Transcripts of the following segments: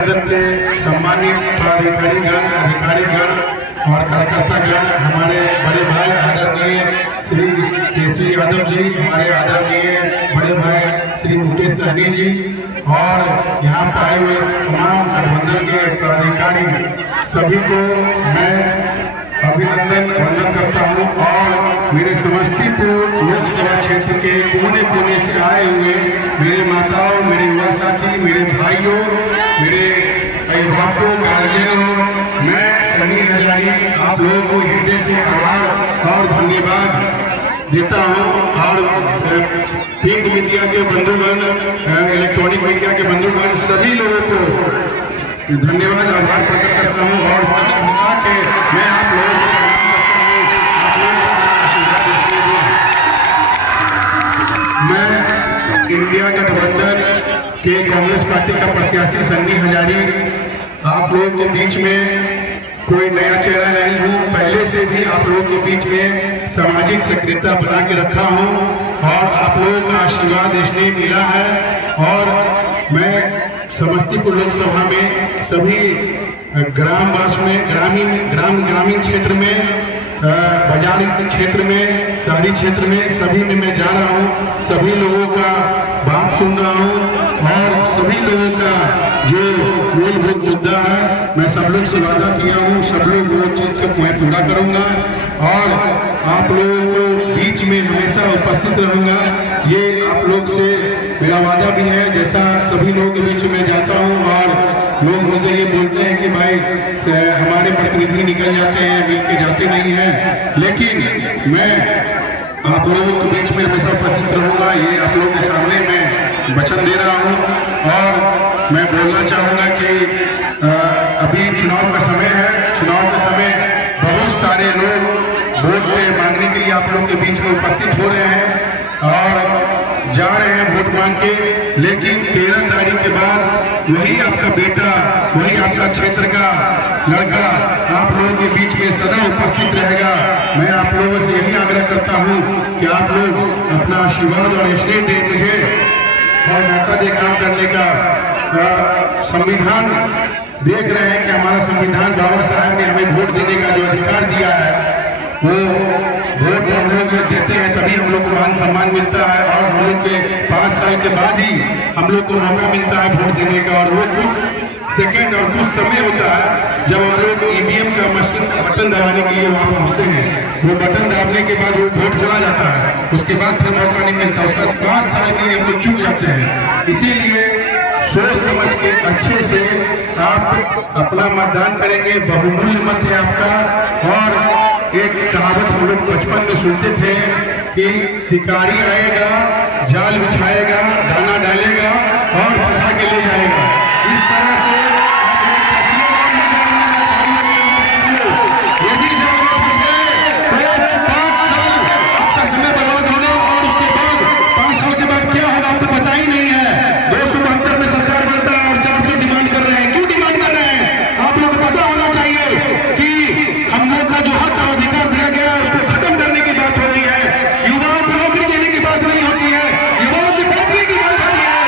सदन के सम्मानित पदाधिकारीगण, अधिकारीगण और कार्यकर्तागण, हमारे बड़े भाई आदरणीय श्री केसरी यादव जी, हमारे आदरणीय बड़े भाई श्री मुकेश सहनी जी और यहाँ पर आए हुए तमाम गठबंधन के पदाधिकारी सभी को मैं अभिनंदन वंदन करता हूँ। और मेरे समस्तीपुर लोकसभा क्षेत्र के कोने कोने से आए हुए मेरे माताओं, मेरे युवा साथी, मेरे भाइयों, मेरे अभिभावकों, गार्जियनों, मैं सनी हजारी आप लोगों को हृदय से आभार और धन्यवाद देता हूँ। और प्रिंट मीडिया के बंधुगण, इलेक्ट्रॉनिक मीडिया के बंधुगण, सभी लोगों को धन्यवाद आभार प्रकट करता हूँ। और सभी भगा के मैं आप लोगों को मैं इंडिया गठबंधन के कांग्रेस पार्टी का प्रत्याशी सन्नी हजारी आप लोगों के बीच में कोई नया चेहरा नहीं हूँ। पहले से भी आप लोगों के बीच में सामाजिक सक्रियता बना के रखा हूँ और आप लोगों का आशीर्वाद इसलिए मिला है। और मैं समस्तीपुर लोकसभा में सभी ग्रामवास में, ग्रामीण क्षेत्र में, बाजारी क्षेत्र में, शहरी क्षेत्र में, सभी में मैं जा रहा हूँ, सभी लोगों का बात सुन रहा हूँ और सभी लोगों का जो मूलभूत मुद्दा है मैं सब लोग से वादा किया हूँ, सब लोग वो चीज को मैं पूरा करूँगा और आप लोगों को बीच में हमेशा उपस्थित रहूँगा। ये आप लोग से मेरा वादा भी है। जैसा सभी लोगों के बीच में जाता हूँ और लोग मुझे ये बोलते हैं कि भाई हमारे प्रतिनिधि निकल जाते हैं, मिल के जाते नहीं हैं, लेकिन मैं आप लोगों के बीच में हमेशा उपस्थित रहूँगा। ये आप लोगों के सामने मैं वचन दे रहा हूँ। और मैं बोलना चाहूँगा कि अभी चुनाव का समय है। चुनाव के समय बहुत सारे लोग वोट मांगने के लिए आप लोगों के बीच में उपस्थित हो रहे हैं और जा रहे हैं वोट मांग के, लेकिन 13 तारीख के बाद वही आपका बेटा, वही आपका क्षेत्र का लड़का आप लोगों के बीच में सदा उपस्थित रहेगा। मैं आप लोगों से यही आग्रह करता हूं कि आप लोग अपना आशीर्वाद और स्नेह दें मुझे और मौका दे काम करने का। संविधान देख रहे हैं कि हमारा संविधान बाबा साहब ने हमें वोट देने का जो अधिकार दिया है, वो वोट हम लोग देते हैं तभी हम लोग को मान सम्मान मिलता है और हम लोग के 5 साल के बाद ही हम लोग को मौका मिलता है वोट देने का। और वो कुछ सेकंड और कुछ समय होता है जब हम लोग ईवीएम का मशीन बटन दबाने के लिए वहां पहुंचते हैं, वो बटन दबाने के बाद वो वोट चला जाता है, उसके बाद फिर मौका नहीं मिलता, उसका 5 साल के लिए हम लोग चूक जाते हैं। इसीलिए सोच समझ के अच्छे से आप अपना मतदान करेंगे। बहुमूल्य मत है आपका। और एक कहावत हम लोग बचपन में सुनते थे कि शिकारी आएगा, जाल बिछाएगा, दाना डालेगा और फंसा के ले जाएगा। इस तरह से यदि जाल में फंस गए तो 5 साल आपका समय बर्बाद होगा और उसके बाद 5 साल के बाद क्या होगा आपको पता ही नहीं है। 272 में सरकार बनता है और 4 की डिमांड कर रहे हैं। क्यों डिमांड कर रहे हैं? आप लोग को पता होना चाहिए कि हम लोग का जो हक और अधिकार दिया गया है उसको खत्म करने की बात हो रही है। युवाओं को नौकरी देने की बात नहीं होती है, युवाओं की नौकरी की बात होती है।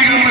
कीजिएगा।